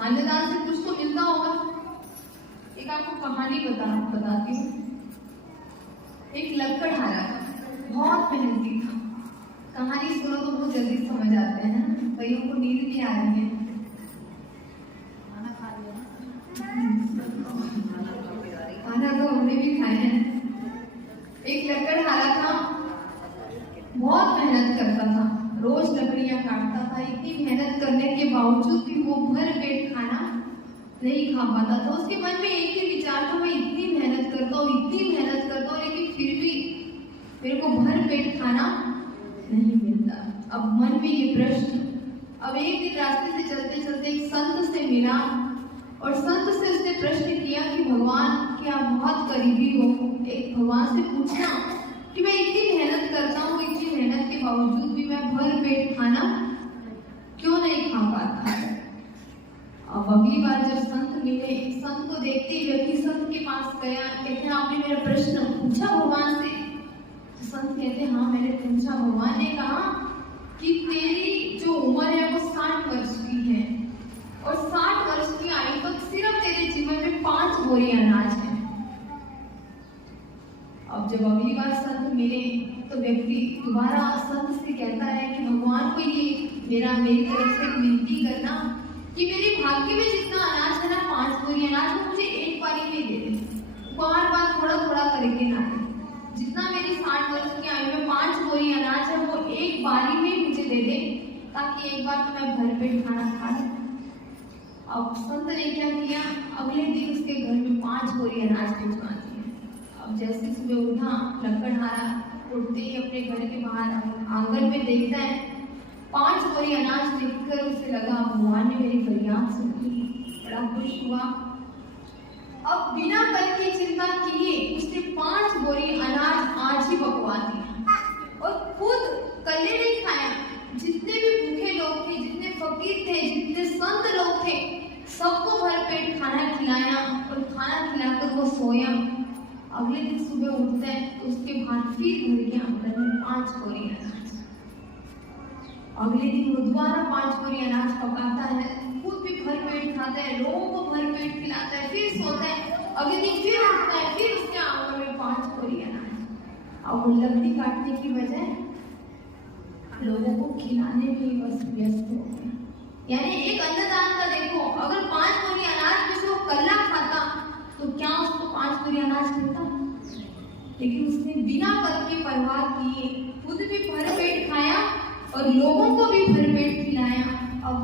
अन्नदान से कुछ तो मिलता होगा। एक आपको कहानी बताती हूँ। एक लकड़हारा बहुत मेहनती था। कहानी सुनो तो बहुत जल्दी समझ आते हैं। भाइयों को नींद भी आ रही है। खाना तो हमने भी खाए हैं। एक लकड़हारा था, बहुत मेहनत करता था, रोज लकड़ियां काटता था। इतनी मेहनत करने के बावजूद भी वो भर पेट खाना नहीं खा पाता था। उसके मन में एक ही विचार था, मैं इतनी मेहनत करता हूँ, इतनी मेहनत करता हूँ, लेकिन फिर भी मेरे को भर पेट खाना नहीं मिलता। अब मन में ये प्रश्न। अब एक दिन रास्ते से चलते चलते एक संत से मिला और संत से उसने प्रश्न किया कि भगवान के आप बहुत करीबी हो, एक भगवान से पूछना कि मैं इतनी मेहनत करता हूँ, इतनी मेहनत के बावजूद भी मैं भर पेट खाना क्यों नहीं खा पाता। अब अगली बार जब संत मिले, संत को देखते ही व्यक्ति संत के पास गया, कहते हैं आपने मेरा प्रश्न पूछा भगवान से? तो संत कहते हैं हाँ मैंने पूछा। भगवान ने कहा कि तेरी जो उम्र है वो 60 वर्ष की है और 60 वर्ष की आयु तक सिर्फ तेरे जीवन में 5 बोरी अनाज है। अब जब अगली बार संत मिले तो व्यक्ति दोबारा संत से कहता है कि भगवान को ये मेरी तरफ से विनती करना कि मेरे भाग्य में जितना अनाज है ना 5 बोरी अनाज, वो मुझे एक बारी में दे दे, बार बार थोड़ा थोड़ा करके ना दे। जितना मेरी 60 वर्ष की आयु में 5 बोरी अनाज है वो एक बारी में मुझे दे दे, ताकि एक बार तो मैं भर पेट खाना खा लूं। अब संत ने क्या किया, अगले दिन उसके घर में 5 बोरी अनाज भिजवा दिया। अब जैसे सुबह उठा, लकड़हारा उठते ही अपने घर के बाहर आंगन में देखता है 5 बोरी अनाज देखकर उसे लगा भगवान ने मेरी फरियाद सुनी, बड़ा खुश हुआ। अब बिना कल की चिंता किए उसने 5 बोरी अनाज आज ही पकवा दिया और खुद कल्ले नहीं खाया। जितने भी भूखे लोग थे, जितने फकीर थे, जितने संत लोग थे, सबको भर पेट खाना खिलाया और खाना खिलाकर वो सोया। अगले दिन सुबह उठता है तो उसके बाहर फिर घर के आंगन में 5 बोरी अनाज। अगले दिन वो दोबारा 5 बोरी अनाज पकाता है, खुद भी भर पेट खाता है, लोगों को भर पेट खिलाता है, फिर सोता है। अगले दिन फिर उठता है, फिर उसके आंगन में 5 बोरी अनाज। अब वो लकड़ी काटने की बजाय लोगों को खिलाने में ही बस व्यस्त हो गया। यानी एक अन्नदान का देखो, अगर 5 बोरी अनाज में से वो कल्ला खाता तो क्या उसको 5 बोरी अनाज मिलता? लेकिन उसने बिना कल की परवाह किए खुद भी भर पेट खाया और लोगों को भी भर पेट खिलाया।